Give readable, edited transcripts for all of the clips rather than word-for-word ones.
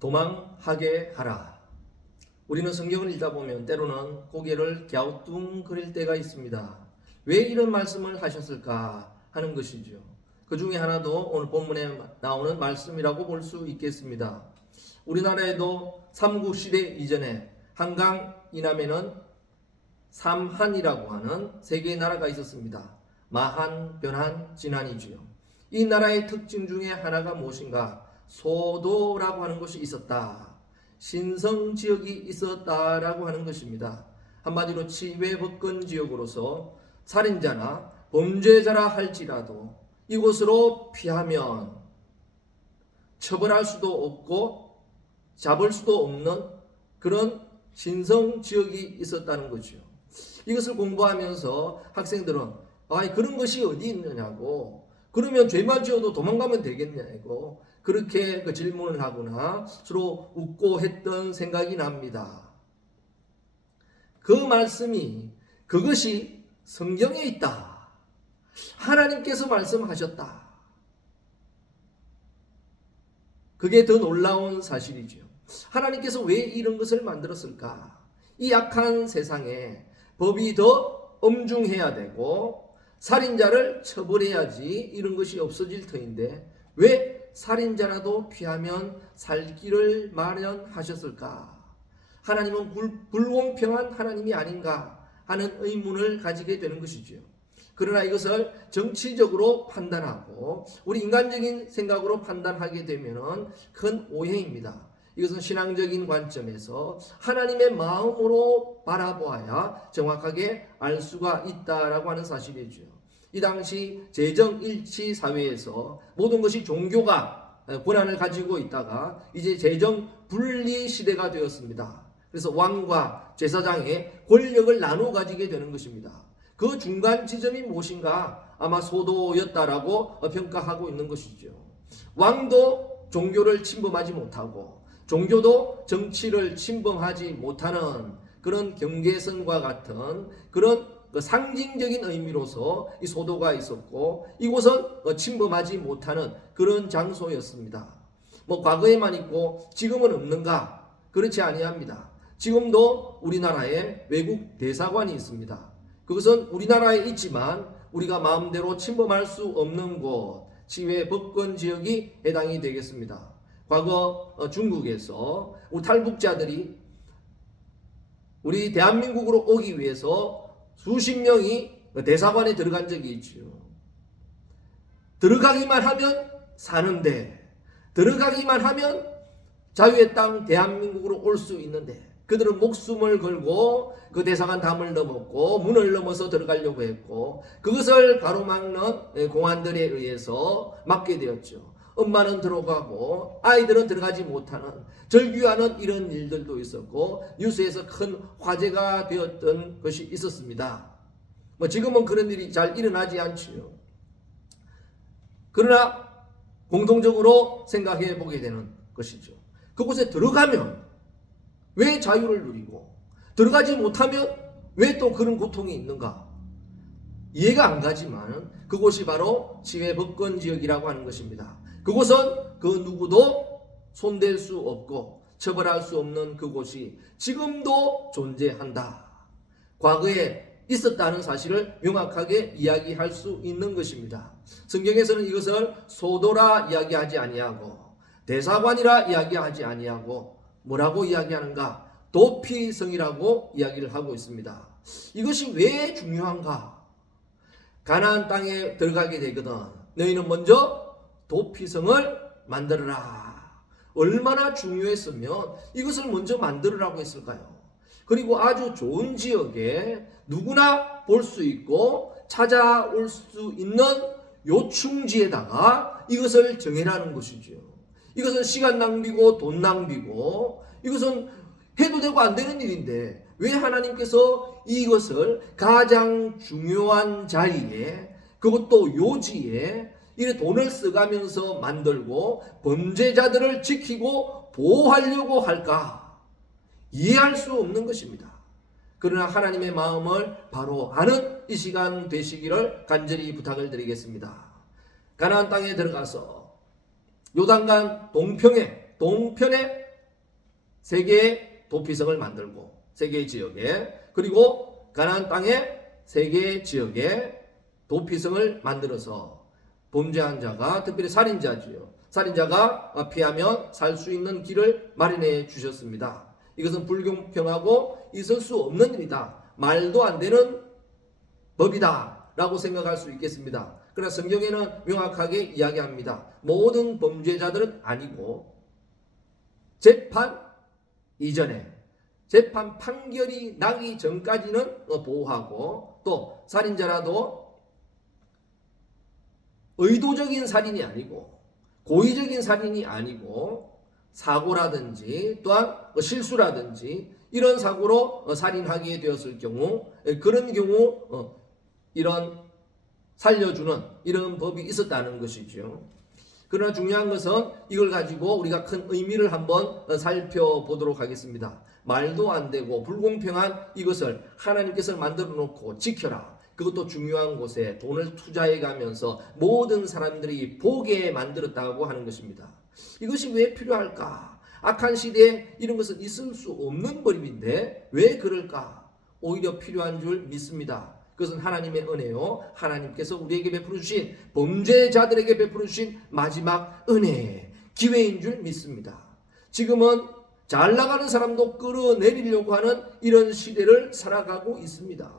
도망하게 하라. 우리는 성경을 읽다 보면 때로는 고개를 갸우뚱거릴 때가 있습니다. 왜 이런 말씀을 하셨을까 하는 것이죠. 그 중에 하나도 오늘 본문에 나오는 말씀이라고 볼 수 있겠습니다. 우리나라에도 삼국시대 이전에 한강 이남에는 삼한이라고 하는 세 개의 나라가 있었습니다. 마한, 변한, 진한이지요. 이 나라의 특징 중에 하나가 무엇인가? 소도라고 하는 것이 있었다. 신성지역이 있었다라고 하는 것입니다. 한마디로 치외법권 지역으로서 살인자나 범죄자라 할지라도 이곳으로 피하면 처벌할 수도 없고 잡을 수도 없는 그런 신성지역이 있었다는 거죠. 이것을 공부하면서 학생들은 그런 것이 어디 있느냐고, 그러면 죄만 지어도 도망가면 되겠냐고 그렇게 그 질문을 하거나 서로 웃고 했던 생각이 납니다. 그 말씀이 그것이 성경에 있다. 하나님께서 말씀하셨다. 그게 더 놀라운 사실이죠. 하나님께서 왜 이런 것을 만들었을까? 이 악한 세상에 법이 더 엄중해야 되고 살인자를 처벌해야지 이런 것이 없어질 터인데 왜 살인자라도 피하면 살 길을 마련하셨을까? 하나님은 불공평한 하나님이 아닌가 하는 의문을 가지게 되는 것이죠. 그러나 이것을 정치적으로 판단하고 우리 인간적인 생각으로 판단하게 되면 큰 오해입니다. 이것은 신앙적인 관점에서 하나님의 마음으로 바라보아야 정확하게 알 수가 있다라고 하는 사실이죠. 이 당시 재정일치 사회에서 모든 것이 종교가 권한을 가지고 있다가 이제 재정 분리 시대가 되었습니다. 그래서 왕과 제사장의 권력을 나누어 가지게 되는 것입니다. 그 중간 지점이 무엇인가? 아마 소도였다라고 평가하고 있는 것이죠. 왕도 종교를 침범하지 못하고 종교도 정치를 침범하지 못하는 그런 경계선과 같은 그런 상징적인 의미로서 이 소도가 있었고 이곳은 침범하지 못하는 그런 장소였습니다. 과거에만 있고 지금은 없는가? 그렇지 아니합니다. 지금도 우리나라에 외국 대사관이 있습니다. 그것은 우리나라에 있지만 우리가 마음대로 침범할 수 없는 곳, 치외 법권 지역이 해당이 되겠습니다. 과거 중국에서 우리 탈북자들이 우리 대한민국으로 오기 위해서 수십 명이 대사관에 들어간 적이 있죠. 들어가기만 하면 사는데, 들어가기만 하면 자유의 땅 대한민국으로 올 수 있는데 그들은 목숨을 걸고 그 대사관 담을 넘었고 문을 넘어서 들어가려고 했고 그것을 가로막는 공안들에 의해서 막게 되었죠. 엄마는 들어가고 아이들은 들어가지 못하는 절규하는 이런 일들도 있었고 뉴스에서 큰 화제가 되었던 것이 있었습니다. 지금은 그런 일이 잘 일어나지 않지요. 그러나 공통적으로 생각해 보게 되는 것이죠. 그곳에 들어가면 왜 자유를 누리고 들어가지 못하면 왜 또 그런 고통이 있는가? 이해가 안 가지만 그곳이 바로 치외 법권 지역이라고 하는 것입니다. 그곳은 그 누구도 손댈 수 없고 처벌할 수 없는 그곳이 지금도 존재한다. 과거에 있었다는 사실을 명확하게 이야기할 수 있는 것입니다. 성경에서는 이것을 소도라 이야기하지 아니하고 대사관이라 이야기하지 아니하고 뭐라고 이야기하는가? 도피성이라고 이야기를 하고 있습니다. 이것이 왜 중요한가? 가나안 땅에 들어가게 되거든 너희는 먼저 도피성을 만들어라. 얼마나 중요했으면 이것을 먼저 만들으라고 했을까요? 그리고 아주 좋은 지역에 누구나 볼 수 있고 찾아올 수 있는 요충지에다가 이것을 정해라는 것이죠. 이것은 시간 낭비고 돈 낭비고 이것은 해도 되고 안 되는 일인데 왜 하나님께서 이것을 가장 중요한 자리에 그것도 요지에 이래 돈을 써가면서 만들고 범죄자들을 지키고 보호하려고 할까? 이해할 수 없는 것입니다. 그러나 하나님의 마음을 바로 아는 이 시간 되시기를 간절히 부탁을 드리겠습니다. 가나안 땅에 들어가서 요단강 동편에 세 개의 도피성을 만들고 세 개의 지역에, 그리고 가나안 땅에 세 개의 지역에 도피성을 만들어서 범죄한 자가, 특별히 살인자지요, 살인자가 피하면 살 수 있는 길을 마련해 주셨습니다. 이것은 불공평하고 있을 수 없는 일이다, 말도 안 되는 법이다 라고 생각할 수 있겠습니다. 그러나 성경에는 명확하게 이야기합니다. 모든 범죄자들은 아니고 재판 이전에, 재판 판결이 나기 전까지는 보호하고, 또 살인자라도 의도적인 살인이 아니고 고의적인 살인이 아니고 사고라든지 또한 실수라든지 이런 사고로 살인하게 되었을 경우, 그런 경우 이런 살려주는 이런 법이 있었다는 것이죠. 그러나 중요한 것은 이걸 가지고 우리가 큰 의미를 한번 살펴보도록 하겠습니다. 말도 안 되고 불공평한 이것을 하나님께서 만들어 놓고 지켜라, 그것도 중요한 곳에 돈을 투자해 가면서 모든 사람들이 보게 만들었다고 하는 것입니다. 이것이 왜 필요할까? 악한 시대에 이런 것은 있을 수 없는 법인데 왜 그럴까? 오히려 필요한 줄 믿습니다. 그것은 하나님의 은혜요, 하나님께서 우리에게 베풀어 주신, 범죄자들에게 베풀어 주신 마지막 은혜, 기회인 줄 믿습니다. 지금은 잘 나가는 사람도 끌어내리려고 하는 이런 시대를 살아가고 있습니다.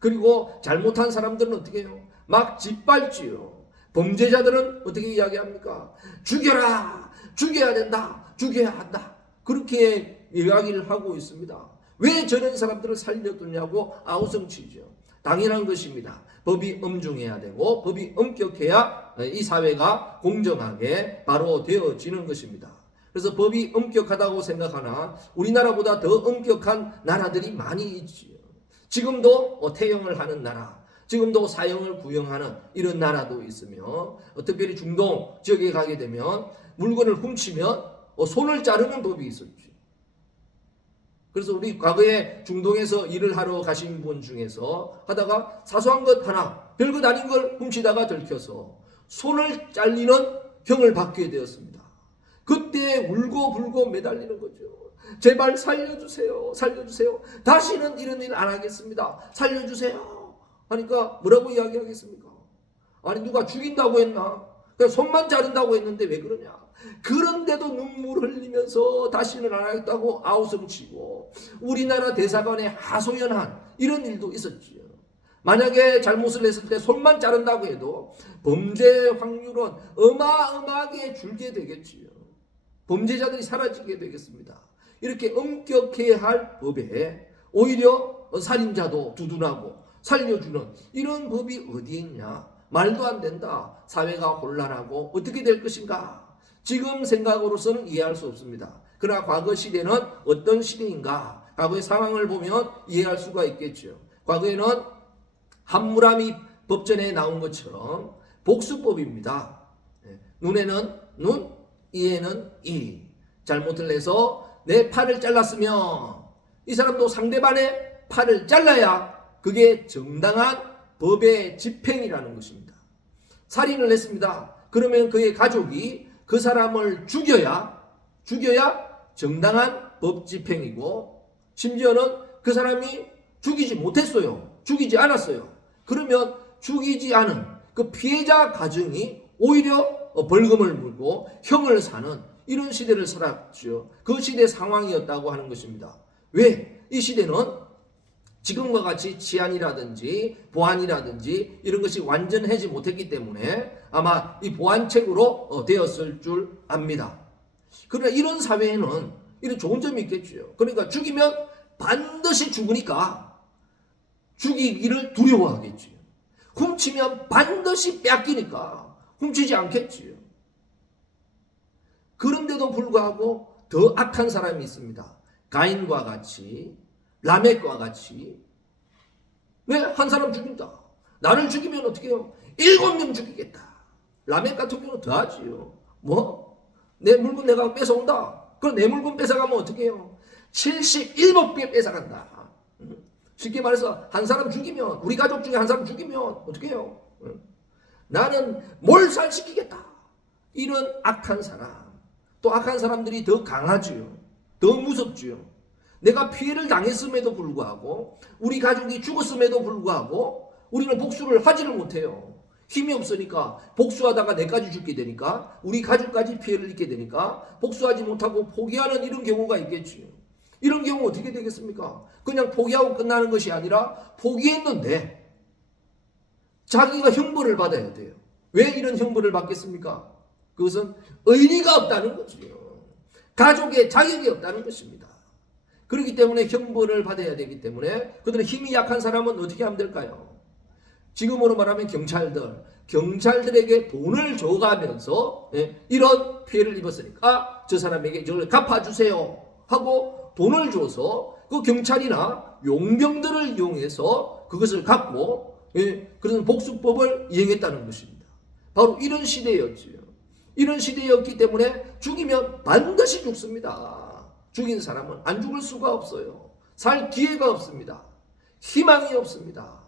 그리고 잘못한 사람들은 어떻게 해요? 막 짓밟지요. 범죄자들은 어떻게 이야기합니까? 죽여라, 죽여야 된다, 죽여야 한다, 그렇게 이야기를 하고 있습니다. 왜 저런 사람들을 살려두냐고 아우성치죠. 당연한 것입니다. 법이 엄중해야 되고 법이 엄격해야 이 사회가 공정하게 바로 되어지는 것입니다. 그래서 법이 엄격하다고 생각하나 우리나라보다 더 엄격한 나라들이 많이 있지요. 지금도 태형을 하는 나라, 지금도 사형을 구형하는 이런 나라도 있으며, 특별히 중동 지역에 가게 되면 물건을 훔치면 손을 자르는 법이 있었죠. 그래서 우리 과거에 중동에서 일을 하러 가신 분 중에서 하다가 사소한 것 하나, 별것 아닌 걸 훔치다가 들켜서 손을 잘리는 형을 받게 되었습니다. 그때 울고불고 매달리는 거죠. 제발 살려주세요, 살려주세요, 다시는 이런 일 안 하겠습니다, 살려주세요 하니까 뭐라고 이야기하겠습니까? 아니 누가 죽인다고 했나? 그냥 손만 자른다고 했는데 왜 그러냐? 그런데도 눈물 흘리면서 다시는 안 하겠다고 아우성치고 우리나라 대사관에 하소연한 이런 일도 있었지요. 만약에 잘못을 했을 때 손만 자른다고 해도 범죄 확률은 어마어마하게 줄게 되겠지요. 범죄자들이 사라지게 되겠습니다. 이렇게 엄격해야 할 법에 오히려 살인자도 두둔하고 살려주는 이런 법이 어디에 있냐? 말도 안 된다. 사회가 혼란하고 어떻게 될 것인가? 지금 생각으로서는 이해할 수 없습니다. 그러나 과거 시대는 어떤 시대인가? 과거의 상황을 보면 이해할 수가 있겠죠. 과거에는 함무라비 법전에 나온 것처럼 복수법입니다. 눈에는 눈, 이에는 이. 잘못을 해서 내 팔을 잘랐으면 이 사람도 상대방의 팔을 잘라야 그게 정당한 법의 집행이라는 것입니다. 살인을 했습니다. 그러면 그의 가족이 그 사람을 죽여야 정당한 법 집행이고, 심지어는 그 사람이 죽이지 못했어요. 죽이지 않았어요. 그러면 죽이지 않은 그 피해자 가정이 오히려 벌금을 물고 형을 사는 이런 시대를 살았죠. 그 시대 상황이었다고 하는 것입니다. 왜? 이 시대는 지금과 같이 치안이라든지 보안이라든지 이런 것이 완전하지 못했기 때문에 아마 이 보안책으로 되었을 줄 압니다. 그러나 이런 사회에는 이런 좋은 점이 있겠죠. 그러니까 죽이면 반드시 죽으니까 죽이기를 두려워하겠죠. 훔치면 반드시 뺏기니까 훔치지 않겠지요. 그런데도 불구하고 더 악한 사람이 있습니다. 가인과 같이, 라멕과 같이. 왜? 한 사람 죽인다. 나를 죽이면 어떻게 해요? 7명 죽이겠다. 라멕 같은 경우는 더 하지요. 뭐? 내 물건 내가 뺏어온다. 그럼 내 물건 뺏어가면 어떻게 해요? 77개 뺏어간다. 쉽게 말해서 한 사람 죽이면, 우리 가족 중에 한 사람 죽이면 어떻게 해요? 나는 몰살시키겠다. 이런 악한 사람. 또 악한 사람들이 더 강하지요. 더 무섭지요. 내가 피해를 당했음에도 불구하고 우리 가족이 죽었음에도 불구하고 우리는 복수를 하지를 못해요. 힘이 없으니까 복수하다가 내까지 죽게 되니까 우리 가족까지 피해를 입게 되니까 복수하지 못하고 포기하는 이런 경우가 있겠지요. 이런 경우 어떻게 되겠습니까? 그냥 포기하고 끝나는 것이 아니라 포기했는데 자기가 형벌을 받아야 돼요. 왜 이런 형벌을 받겠습니까? 그것은 의리가 없다는 거지요. 가족의 자격이 없다는 것입니다. 그렇기 때문에 형벌을 받아야 되기 때문에 그들은 힘이 약한 사람은 어떻게 하면 될까요? 지금으로 말하면 경찰들에게 돈을 줘가면서 이런 피해를 입었으니까 저 사람에게 이걸 갚아주세요 하고 돈을 줘서 그 경찰이나 용병들을 이용해서 그것을 갚고 그런 복수법을 이행했다는 것입니다. 바로 이런 시대였지요. 이런 시대였기 때문에 죽이면 반드시 죽습니다. 죽인 사람은 안 죽을 수가 없어요. 살 기회가 없습니다. 희망이 없습니다.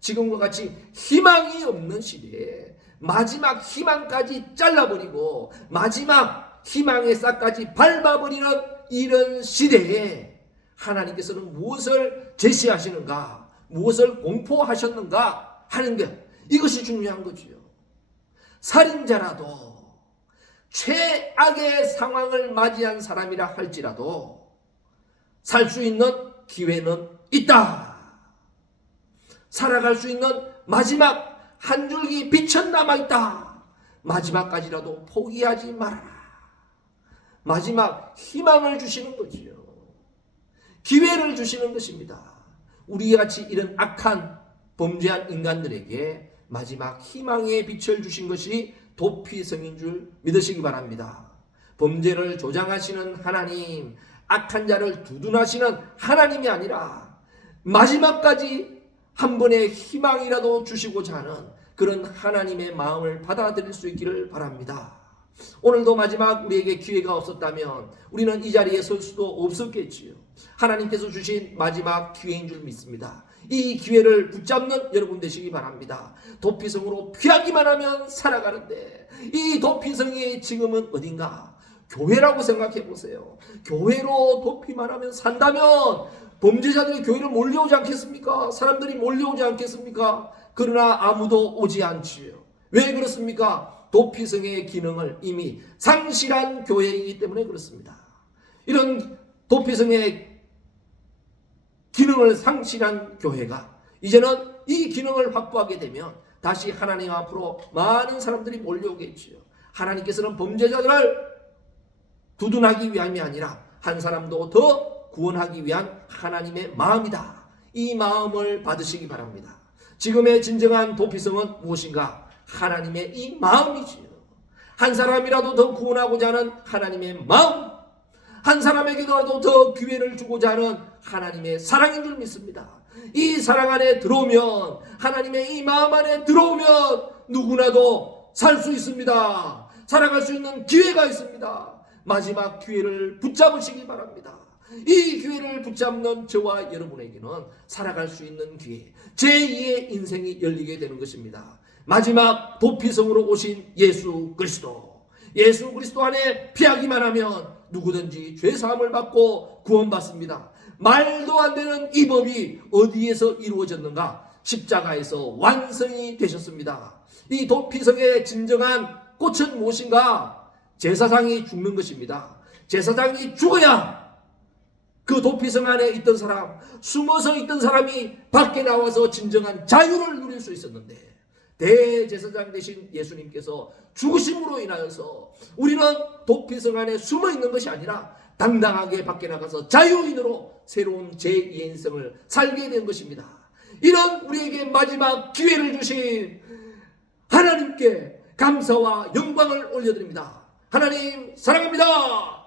지금과 같이 희망이 없는 시대에 마지막 희망까지 잘라버리고 마지막 희망의 싹까지 밟아버리는 이런 시대에 하나님께서는 무엇을 제시하시는가, 무엇을 공포하셨는가 하는 게 이것이 중요한 거지요. 살인자라도 최악의 상황을 맞이한 사람이라 할지라도 살 수 있는 기회는 있다. 살아갈 수 있는 마지막 한 줄기 빛은 남아있다. 마지막까지라도 포기하지 말아라. 마지막 희망을 주시는 거지요. 기회를 주시는 것입니다. 우리같이 이런 악한 범죄한 인간들에게 마지막 희망의 빛을 주신 것이 도피성인 줄 믿으시기 바랍니다. 범죄를 조장하시는 하나님, 악한 자를 두둔하시는 하나님이 아니라 마지막까지 한 번의 희망이라도 주시고자 하는 그런 하나님의 마음을 받아들일 수 있기를 바랍니다. 오늘도 마지막 우리에게 기회가 없었다면 우리는 이 자리에 설 수도 없었겠지요. 하나님께서 주신 마지막 기회인 줄 믿습니다. 이 기회를 붙잡는 여러분 되시기 바랍니다. 도피성으로 피하기만 하면 살아가는데 이 도피성이 지금은 어딘가? 교회라고 생각해 보세요. 교회로 도피만 하면 산다면 범죄자들이 교회를 몰려오지 않겠습니까? 사람들이 몰려오지 않겠습니까? 그러나 아무도 오지 않지요. 왜 그렇습니까? 도피성의 기능을 이미 상실한 교회이기 때문에 그렇습니다. 이런 도피성의 기능을 상실한 교회가 이제는 이 기능을 확보하게 되면 다시 하나님 앞으로 많은 사람들이 몰려오겠지요. 하나님께서는 범죄자들을 두둔하기 위함이 아니라 한 사람도 더 구원하기 위한 하나님의 마음이다. 이 마음을 받으시기 바랍니다. 지금의 진정한 도피성은 무엇인가? 하나님의 이 마음이지요. 한 사람이라도 더 구원하고자 하는 하나님의 마음, 한 사람에게라도 더 기회를 주고자 하는 하나님의 사랑인 줄 믿습니다. 이 사랑 안에 들어오면, 하나님의 이 마음 안에 들어오면 누구나도 살 수 있습니다. 살아갈 수 있는 기회가 있습니다. 마지막 기회를 붙잡으시기 바랍니다. 이 기회를 붙잡는 저와 여러분에게는 살아갈 수 있는 기회, 제2의 인생이 열리게 되는 것입니다. 마지막 도피성으로 오신 예수 그리스도, 예수 그리스도 안에 피하기만 하면 누구든지 죄사함을 받고 구원받습니다. 말도 안 되는 이 법이 어디에서 이루어졌는가? 십자가에서 완성이 되셨습니다. 이 도피성의 진정한 꽃은 무엇인가? 제사장이 죽는 것입니다. 제사장이 죽어야 그 도피성 안에 있던 사람, 숨어서 있던 사람이 밖에 나와서 진정한 자유를 누릴 수 있었는데, 대제사장 되신 예수님께서 죽으심으로 인하여서 우리는 도피성 안에 숨어 있는 것이 아니라 당당하게 밖에 나가서 자유인으로 새로운 제2의 인생을 살게 된 것입니다. 이런 우리에게 마지막 기회를 주신 하나님께 감사와 영광을 올려드립니다. 하나님 사랑합니다.